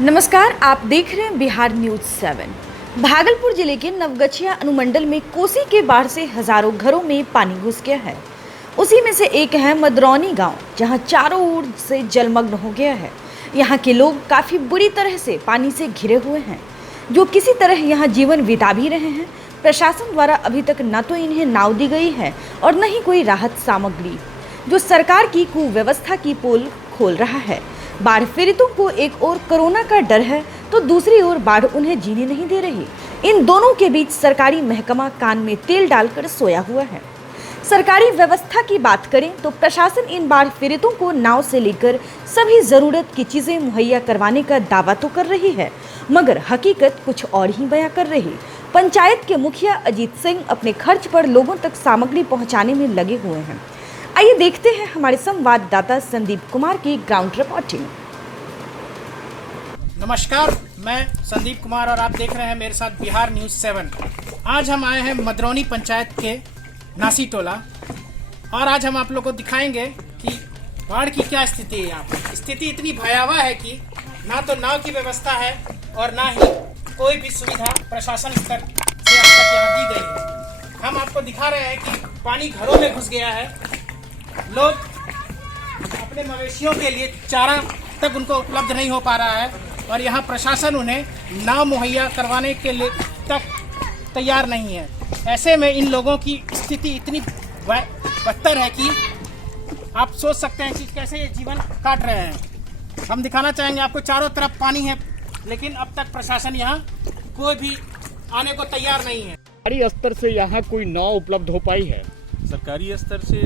नमस्कार, आप देख रहे हैं बिहार न्यूज 7। भागलपुर जिले के नवगछिया अनुमंडल में कोसी के बाढ़ से हजारों घरों में पानी घुस गया है। उसी में से एक है मदरौनी गांव, जहां चारों ओर से जलमग्न हो गया है। यहां के लोग काफी बुरी तरह से पानी से घिरे हुए हैं, जो किसी तरह यहां जीवन बिता भी रहे हैं। प्रशासन द्वारा अभी तक न तो इन्हें नाव दी गई है और न ही कोई राहत सामग्री, जो सरकार की कुव्यवस्था की पोल खोल रहा है। बाढ़ पीड़ितों को एक ओर कोरोना का डर है, तो दूसरी ओर बाढ़ उन्हें जीने नहीं दे रही। इन दोनों के बीच सरकारी महकमा कान में तेल डालकर सोया हुआ है। सरकारी व्यवस्था की बात करें तो प्रशासन इन बाढ़ पीड़ितों को नाव से लेकर सभी जरूरत की चीजें मुहैया करवाने का दावा तो कर रही है, मगर हकीकत कुछ और ही बयां कर रही। पंचायत के मुखिया अजीत सिंह अपने खर्च पर लोगों तक सामग्री पहुंचाने में लगे हुए हैं। आइए देखते हैं हमारे संवाददाता संदीप कुमार की ग्राउंड रिपोर्टिंग। नमस्कार, मैं संदीप कुमार और आप देख रहे हैं मेरे साथ बिहार न्यूज 7। आज हम आए हैं मदरौनी पंचायत के नासी टोला और आज हम आप लोग को दिखाएंगे कि बाढ़ की क्या स्थिति है। यहाँ पर स्थिति इतनी भयावह है कि ना तो नाव की व्यवस्था है और ना ही कोई भी सुविधा प्रशासन स्तर से अब तक यहाँ दी गई है। हम आपको दिखा रहे हैं कि पानी घरों में घुस गया है। लोग अपने मवेशियों के लिए चारा तक उनको उपलब्ध नहीं हो पा रहा है और यहाँ प्रशासन उन्हें नाव मुहैया करवाने के लिए तक तैयार नहीं है। ऐसे में इन लोगों की स्थिति इतनी बदतर है कि आप सोच सकते हैं कि कैसे ये जीवन काट रहे हैं। हम दिखाना चाहेंगे आपको, चारों तरफ पानी है, लेकिन अब तक प्रशासन यहाँ कोई भी आने को तैयार नहीं है। सरकारी स्तर से यहाँ कोई नाव उपलब्ध हो पाई है? सरकारी स्तर से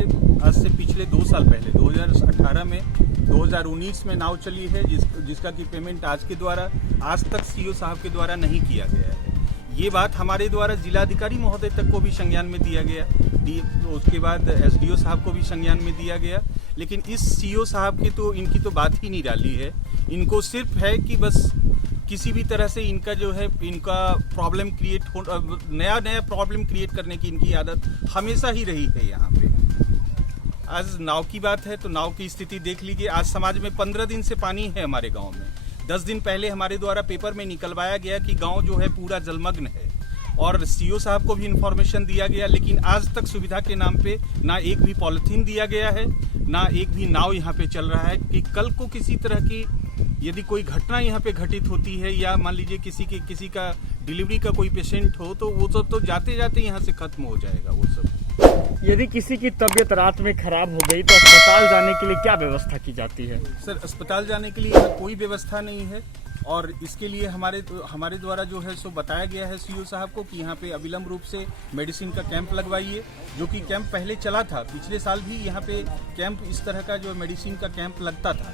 आज से पिछले 2 साल पहले 2018 में 2019 में नाव चली है, जिसका की पेमेंट आज तक सीओ साहब के द्वारा नहीं किया गया है। ये बात हमारे द्वारा जिलाधिकारी महोदय तक को भी संज्ञान में दिया गया, उसके बाद एसडीओ साहब को भी संज्ञान में दिया गया, लेकिन इस सीओ साहब की तो इनकी तो बात ही नहीं डाली है। इनको सिर्फ है कि बस किसी भी तरह से इनका प्रॉब्लम क्रिएट हो, नया प्रॉब्लम क्रिएट करने की इनकी आदत हमेशा ही रही है। यहाँ पे आज नाव की बात है तो नाव की स्थिति देख लीजिए। आज समाज में 15 दिन से पानी है हमारे गांव में। 10 दिन पहले हमारे द्वारा पेपर में निकलवाया गया कि गांव जो है पूरा जलमग्न है और सीओ साहब को भी इंफॉर्मेशन दिया गया, लेकिन आज तक सुविधा के नाम पे ना एक भी पॉलिथीन दिया गया है, ना एक भी नाव यहाँ पे चल रहा है कि कल को किसी तरह की यदि कोई घटना यहाँ पे घटित होती है या मान लीजिए किसी का डिलीवरी का कोई पेशेंट हो तो वो सब तो जाते जाते यहाँ से खत्म हो जाएगा वो सब। यदि किसी की तबीयत रात में खराब हो गई तो अस्पताल जाने के लिए क्या व्यवस्था की जाती है? सर, अस्पताल जाने के लिए यहाँ कोई व्यवस्था नहीं है और इसके लिए हमारे द्वारा जो है सो बताया गया है सीओ साहब को कि यहाँ पे अविलंब रूप से मेडिसिन का कैंप लगवाइए, जो कि कैंप पहले चला था। पिछले साल भी यहाँ पे कैंप इस तरह का जो मेडिसिन का कैंप लगता था,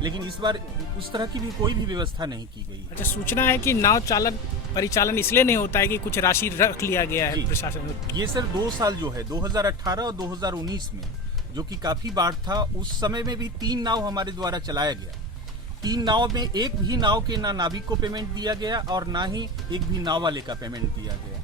लेकिन इस बार उस तरह की भी कोई भी व्यवस्था नहीं की गई। अच्छा, सूचना है कि नाव चालक परिचालन इसलिए नहीं होता है कि कुछ राशि रख लिया गया है प्रशासन। ये सर 2 साल जो है 2018 और 2019 में जो कि काफी बाढ़ था, उस समय में भी 3 नाव हमारे द्वारा चलाया गया। 3 नाव में एक भी नाव के ना नाविक को पेमेंट दिया गया और ना ही एक भी नाव वाले का पेमेंट दिया गया।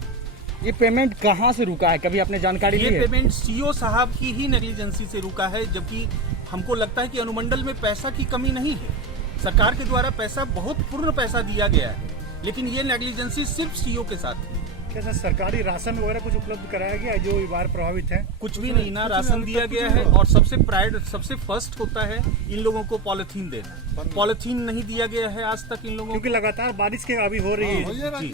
ये पेमेंट कहाँ से रुका है, कभी आपने जानकारी ली है? ये पेमेंट सीओ साहब की ही नेग्लिजेंसी से रुका है, जबकि हमको लगता है कि अनुमंडल में पैसा की कमी नहीं है। सरकार के द्वारा पैसा बहुत पूर्ण पैसा दिया गया है, लेकिन ये नेग्लिजेंसी सिर्फ सीओ के साथ है। क्या सरकारी राशन वगैरह कुछ उपलब्ध कराया गया जो बाढ़ प्रभावित है? कुछ भी नहीं, ना राशन दिया गया है और सबसे फर्स्ट होता है इन लोगों को पॉलिथीन देना। पॉलिथीन नहीं दिया गया है आज तक इन लोगों को, क्योंकि लगातार बारिश के अभी हो रही है। जी,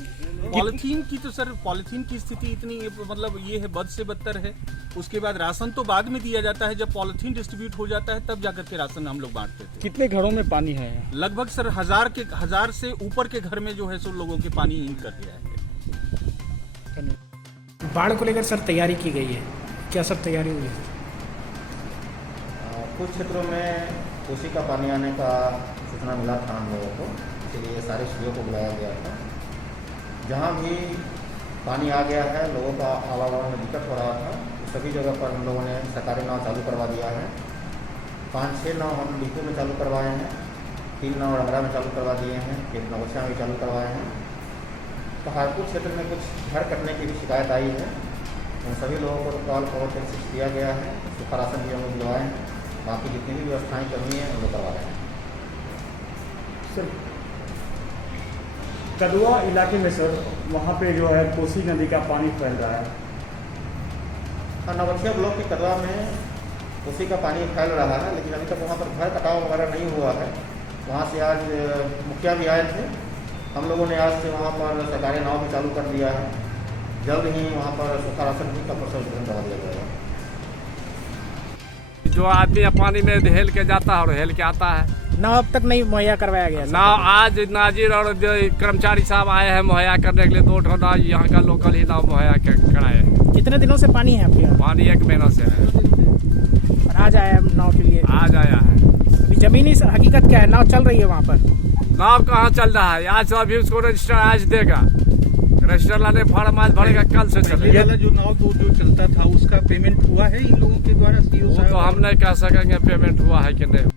पॉलिथीन की तो सर पॉलिथीन की स्थिति इतनी मतलब ये है, बद से बदतर है। उसके बाद राशन तो बाद में दिया जाता है, जब पॉलिथीन डिस्ट्रीब्यूट हो जाता है तब जाकर के राशन हम लोग बांटते थे। कितने घरों में पानी है? लगभग सर 1000 से ऊपर के घर में जो है सो लोगों के पानी इन कर गया है। बाढ़ को लेकर सर तैयारी की गई है, क्या सब तैयारी हुई है? कुछ क्षेत्रों में कोसी का पानी आने का सूचना मिला था हम लोगों को, इसलिए सारे सीओ को बुलाया गया था। जहाँ भी पानी आ गया है, लोगों का आवागमन में दिक्कत हो रहा था, सभी जगह पर हम लोगों ने सरकारी नाव चालू करवा दिया है। 5-6 नाव हम डिपो में चालू करवाए हैं, 3 नाव रंगरा में चालू करवा दिए हैं, 1 नवगछिया में चालू करवाए हैं। पहाड़पुर क्षेत्र में कुछ घर कटने की भी शिकायत आई है, उन सभी लोगों को तत्काल पावर टेक्स दिया गया है, सूखा राशन भी हम लोग दिलवाए हैं। बाकी जितनी भी व्यवस्थाएं करनी है हम लोग करवा रहे हैं। सर कदवा इलाके में सर वहाँ पे जो है कोसी नदी का पानी फैल रहा है। नवगछिया ब्लॉक के कदवा में कोसी का पानी फैल रहा है, लेकिन अभी तक वहाँ पर घर कटाव वगैरह नहीं हुआ है। वहाँ से आज मुखिया भी आए थे। हम लोगों ने आज से वहाँ पर सरकारी नाव भी चालू कर दिया है। जल्द ही वहाँ पर सूखा राशन भी का प्रोसेस करा दिया जाएगा। जो आदमी पानी में हेल के जाता है और हेल के आता है। नाव अब तक नहीं मुहैया करवाया गया। नाव आज नाजिर और जो कर्मचारी साहब आए हैं मुहैया करने के लिए 2 ठो नाव यहाँ का लोकल ही नाव मुहैया कराए हैं। कितने दिनों से पानी है आपके यहाँ? पानी 1 महीना से है। और आज आया है नाव के लिए? आज आया है। अभी जमीनी हकीकत क्या है? नाव चल रही है वहाँ पर? नाव कहाँ चल रहा है? आज अभी उसको रजिस्टर आज देगा। रजिस्टर लाने फार्म आज भरेगा, कल से ये चलेगा। वाला जो नाव तो जो चलता था उसका पेमेंट हुआ है इन लोगों के द्वारा? सीओ वो तो हम नहीं कह सकेंगे पेमेंट हुआ है कि नहीं